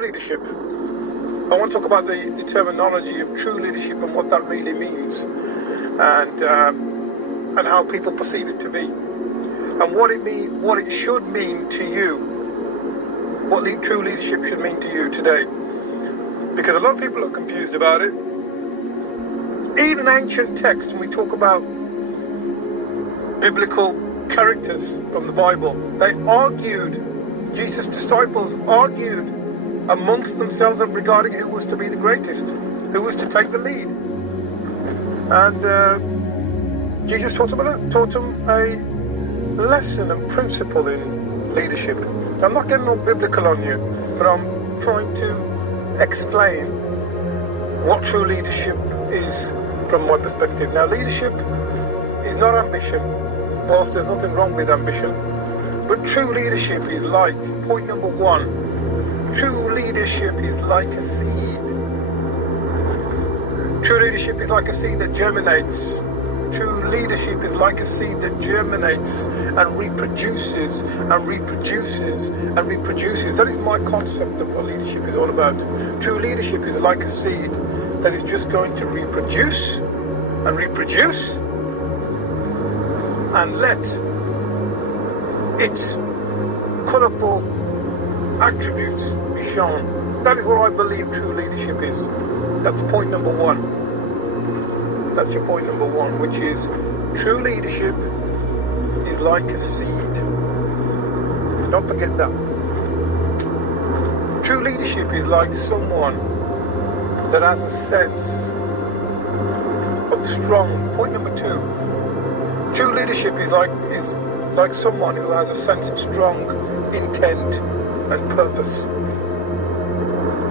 leadership. I want to talk about the terminology of true leadership and what that really means, and how people perceive it to be, and what it should mean to you, what true leadership should mean to you today. Because a lot of people are confused about it. Even ancient texts, when we talk about biblical characters from the Bible, they argued, Jesus' disciples argued amongst themselves regarding who was to be the greatest, who was to take the lead. And Jesus taught them a lesson and principle in leadership. I'm not getting all biblical on you, but I'm trying to explain what true leadership is from my perspective. Now, leadership is not ambition, whilst there's nothing wrong with ambition. But true leadership is like, point number one, true leadership is like a seed. True leadership is like a seed that germinates. True leadership is like a seed that germinates and reproduces and reproduces and reproduces. That is my concept of what leadership is all about. True leadership is like a seed that is just going to reproduce and reproduce and let its colourful attributes be shown. That is what I believe true leadership is. That's point number one. That's your point number one, which is true leadership is like a seed. Don't forget that. True leadership is like someone that has a sense of strong. Point number two. True leadership is like someone who has a sense of strong intent and purpose.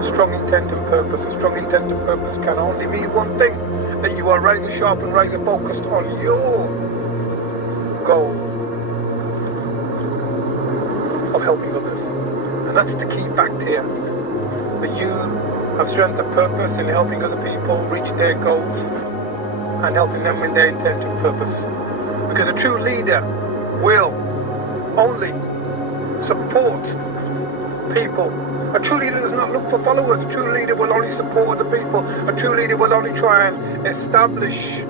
Strong intent and purpose. A strong intent and purpose can only mean one thing: that you are razor sharp and razor focused on your goal of helping others. And that's the key fact here. That you have strength and purpose in helping other people reach their goals and helping them with their intent and purpose. Because a true leader will only support people. A true leader does not look for followers. A true leader will only support other people. A true leader will only try and establish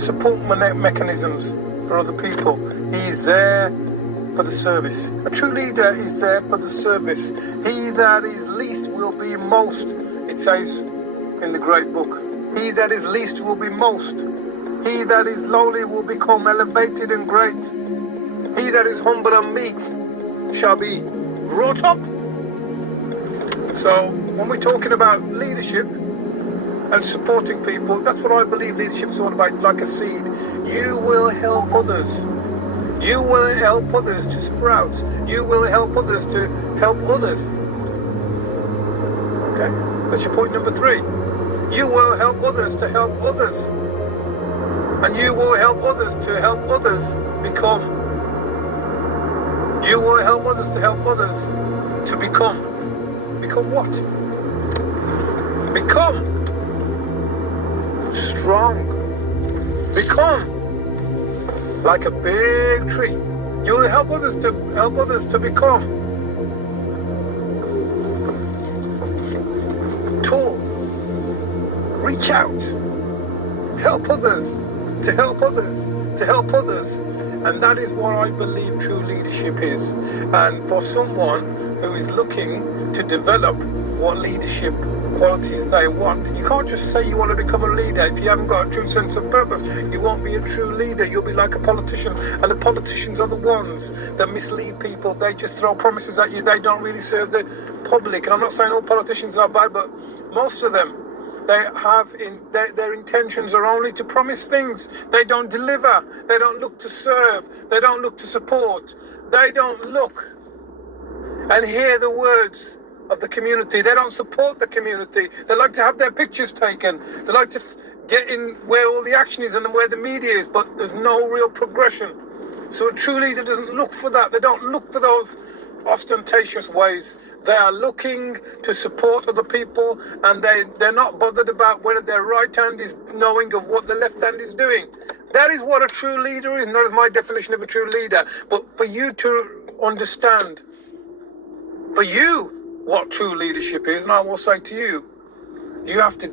support mechanisms for other people. He is there for the service. A true leader is there for the service. He that is least will be most, it says in the great book. He that is least will be most. He that is lowly will become elevated and great. He that is humble and meek shall be brought up. So when we're talking about leadership and supporting people, that's what I believe leadership is all about. Like a seed, you will help others. You will help others to sprout. You will help others to help others. Okay, that's your point number three. You will help others to help others. And you will help others to help others become. You will help others to help others to become. Become what? Become strong. Become like a big tree. You will help others to become tall. Reach out. Help others. To help others. To help others. And that is what I believe true leadership is. And for someone who is looking to develop what leadership qualities they want, you can't just say you want to become a leader. If you haven't got a true sense of purpose, you won't be a true leader. You'll be like a politician. And the politicians are the ones that mislead people. They just throw promises at you. They don't really serve the public. And I'm not saying all politicians are bad, but most of them, their intentions are only to promise things. They don't deliver. They don't look to serve. They don't look to support. They don't look and hear the words of the community. They don't support the community. They like to have their pictures taken. They like to get in where all the action is and where the media is, but there's no real progression. So a true leader doesn't look for that. They don't look for those ostentatious ways. They are looking to support other people, and they're not bothered about whether their right hand is knowing of what the left hand is doing. That is what a true leader is, and that is my definition of a true leader. But for you to understand, for you what true leadership is, and I will say to you, you have to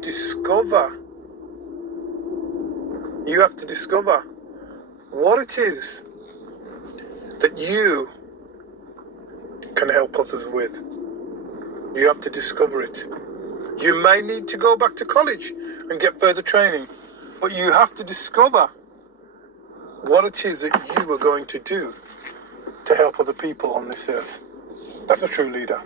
discover what it is that you can help others with. You have to discover it. You may need to go back to college and get further training, but you have to discover what it is that you are going to do to help other people on this earth. That's a true leader.